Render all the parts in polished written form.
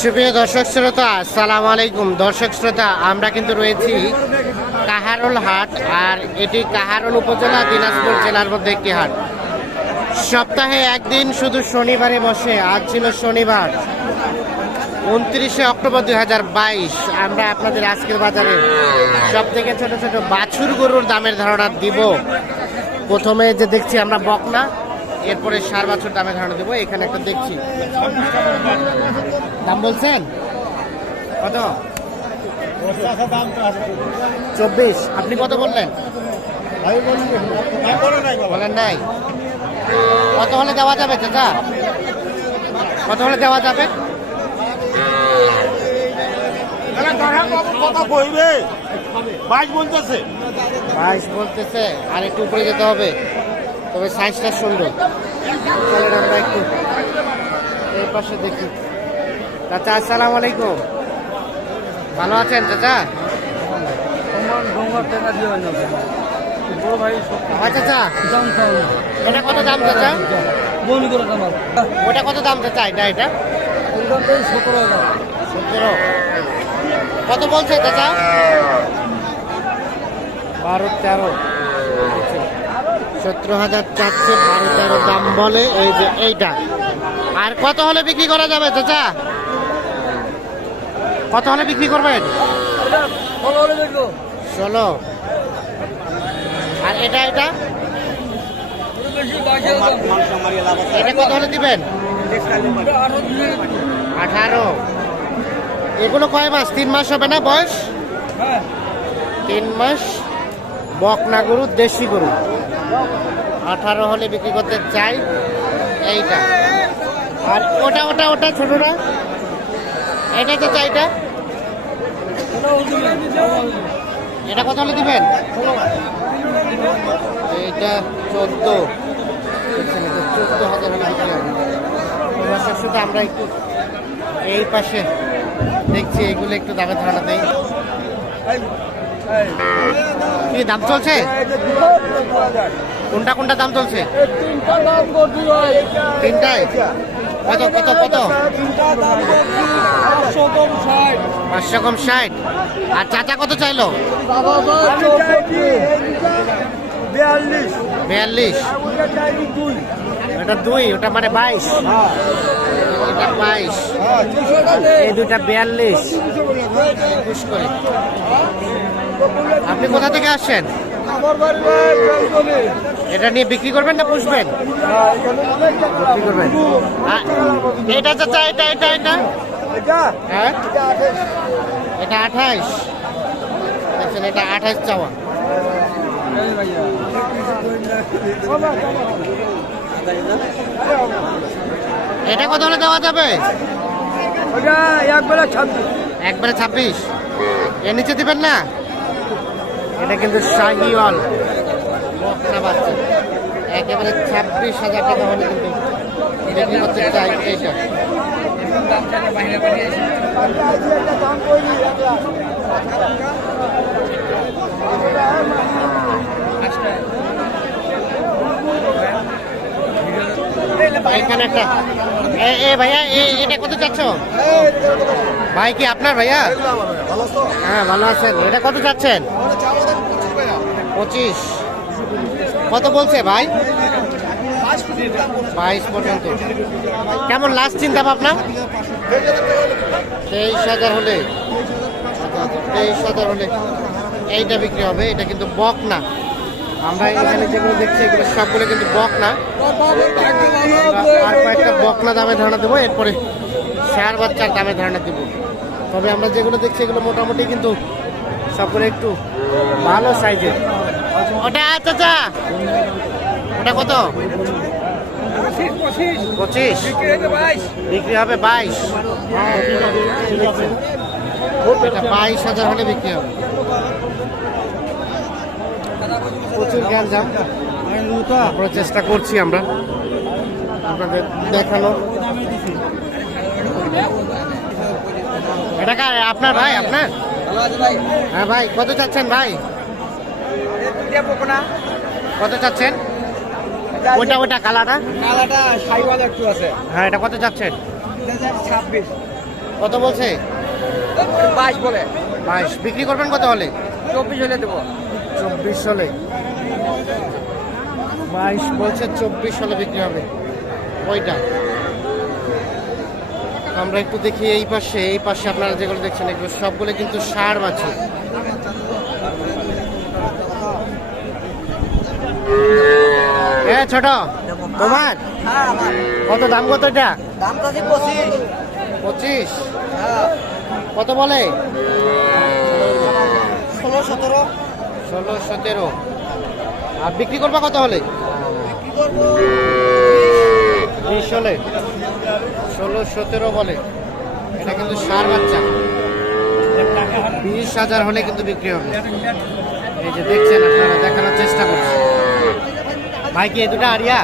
সুপ্রিয় দর্শক শ্রোতা, আসসালামু আলাইকুম। দর্শক শ্রোতা, আমরা কিন্তু রয়েছি কাহারোল হাট, আর এটি কাহারোল উপজেলা দিনাজপুর জেলার মধ্যে একটি হাট। সপ্তাহে একদিন শুধু শনিবারে বসে। আজ ছিল শনিবার 29শে অক্টোবর 2022। আমরা আপনাদের আজকের বাজারে সব থেকে ছোট ছোট বাছুর গরুর দামের ধারণা দিব। প্রথমে যে দেখছি আমরা বকনা, এরপরে সার বাছুর দামের ধারণা দেবো। এখানে একটা দেখছি, দাম বলছেন কত? 24। আপনি কত বললেন? বলেন নাই। কত হলে দেওয়া যাবে চাচা? কত হলে দেওয়া যাবে? কথা কইবে 22 বলতেছে। 22 বলতেছে, আর একটু উপরে যেতে হবে, তবে সাইজটা সুন্দর। চলেন আমরা একটু এই পাশে দেখি। চাচা আসসালামু আলাইকুম, ভালো আছেন চাচা? হয় চাচা, এটা কত দাম চাচা? ওটা কত দাম চাচা? এটা 17। কত বলছে চাচা? 12-13। 17,000 চাচ্ছে, 12-13 দাম বলে। এই যে এইটা, আর কত হলে বিক্রি করা যাবে চাচা? কত হলে বিক্রি করবেন? 16। আর এটা এটা এটা কত হলে দিবেন? 18। এগুলো কয় মাস? 3 মাস হবে না বয়স? 3 মাস। বকনা গরু, দেশি গরু। 18 হলে বিক্রি করতে চাই। এইটা আর ওটা ওটা ওটা ছোটটা, এটা তো চাই। এটা কত হলে দিবেন? এইটা 14। 14,000 হলে বিক্রি হবে। শুধু আমরা একটু এই পাশে দেখছি, এগুলো একটু দামে ধারণা দেই। কি দাম চলছে? কোনটা কোনটা দাম চলছে? তিনটায় কত কত কত? 500 কম 60। আর চাচা কত চাইলো? 42। এটা 2, ওটা মানে 22। এটা 22, এই দুইটা 42। 21 করে। আপনি কোথা থেকে আসছেন? এটা নিয়ে বিক্রি করবেন না পুষবেন? বিক্রি করবেন। এটা চাচা, এটা এটা এটা হ্যাঁ, এটা 28। দেখছেন, এটা 28 চাওয়া। এটা কত হলে দেওয়া যাবে? একবারে 26। এর নিচে দিবেন না? এটা কিন্তু শাহিওয়াল বকনা বাচ্চা, একেবারে 26,000 টাকা হলে কিন্তু বিক্রি করতে চাই। এইটা এখানে একটা ভাইয়া, এটা কত চাচ্ছ ভাই? কি আপনার ভাইয়া? হ্যাঁ, ভালো আছেন। এটা কত চাচ্ছেন? 25। কত বলছে ভাই? 22 পর্যন্ত। কেমন লাস্ট চিন্তা ভাবনা? 23,000 হলে, 23,000 হলে এইটা বিক্রি হবে। এটা কিন্তু বক না। আমরা এখানে যেগুলো দেখছি এগুলো সবগুলো কিন্তু বক না। আর কয়েকটা বকনা দামে ধারণা দেবো, এরপরে ষাঁড় বাচ্চার দামে ধারণা দেবো। তবে আমরা যেগুলো দেখছি এগুলো মোটামুটি কিন্তু সবগুলো একটু ভালো সাইজের। ওটা চাচা, ওটা কত? 25। বিক্রি হবে 22। এটা 22,000 হলে বিক্রি হবে। প্রচুর গ্যাঞ্জাম, আমরা চেষ্টা করছি আমরা আপনাদের দেখানো। এটা আপনার ভাই? আপনার? হ্যাঁ ভাই, কত চাচ্ছেন ভাই? কত চাচ্ছেন? ওটা কালাটা? কালাটা সাইওয়াল একটু আছে। হ্যাঁ, এটা কত যাচ্ছেন? 26 কত বলছে? 22 বলে। 22 বিক্রি করবেন কত হলে? 24 হলে দেবো। 24 হলে। 22 বলছে, 24 হলে বিক্রি হবে ওইটা। আমরা একটু দেখি এই পাশে আপনারা যেগুলো দেখছেন এগুলো সবগুলো কিন্তু ষাঁড় বাছুর। হ্যাঁ ছোট, তোমার হ্যাঁ আমার কত দাম? কত এটা? দাম তো 25। 25। হ্যাঁ কত বলে? 16 17। 16 17। আর বিক্রি করবা কত হলে? কি করবো? 20 হলে। 16 17 বলে। এটা কিন্তু ষাঁড় বাচ্চা। 20,000 হলে কিন্তু বিক্রি হবে। এই যে দেখছেন আপনারা, দেখানোর চেষ্টা করছি। ভাই কি এই দুটো আরিয়া?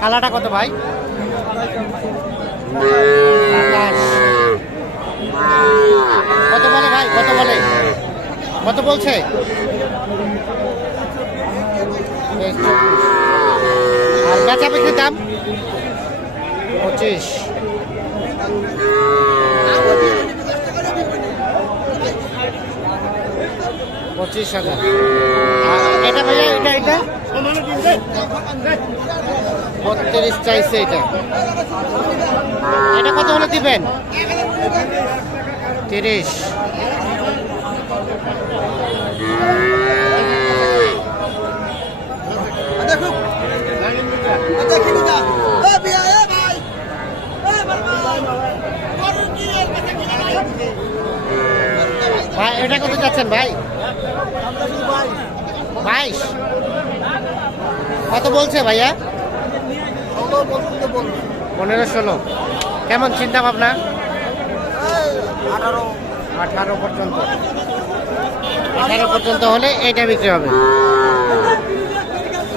কালাটা কত ভাই? 27। কত বলে ভাই? কত বলে? কত বলছে? 24। আর বেচা বিক্রির দাম 25। $25,000। এটা ভাইয়া, এটা 32 চাইছে। এটা কত হলে দিবেন? 30। দেখো দেখি না এ বিয়া এ ভাই এ ভাই এটা কত যাচ্ছেন ভাই? 22। কত বলছে ভাইয়া? 15 16। কেমন চিন্তা ভাবনা? 18 পর্যন্ত। 18 পর্যন্ত হলে এইটা বিক্রি হবে।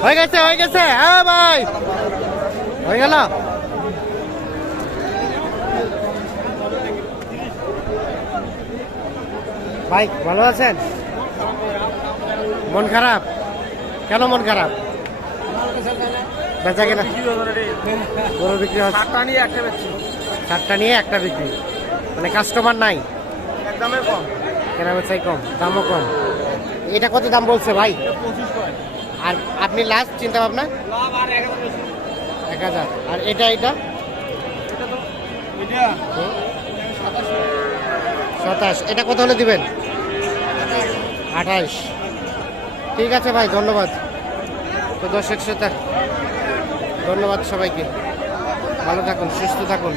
হয়ে গেছে হ্যাঁ ভাই, হয়ে গেল। ভাই ভালো আছেন? মন খারাপ কেন? মন খারাপ বেচা কেনা? গরু বিক্রি হচ্ছে? 7টা নিয়ে একটা বেচছি। 7টা নিয়ে একটা বিক্রি, মানে কাস্টমার নাই, একদমে কম। কেনা বেচাই কম, দামও কম। এটা কত দাম বলছে ভাই? 25 কয়। আর আপনি লাস্ট চিন্তা ভাবনা? লাভ আর 1000। আর এটা এটা 27। এটা কত হলে দিবেন? 28। ঠিক আছে ভাই, ধন্যবাদ। তো দর্শক শ্রোতা, ধন্যবাদ সবাইকে। ভালো থাকুন, সুস্থ থাকুন,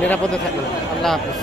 নিরাপদে থাকুন। আল্লাহ হাফিজ।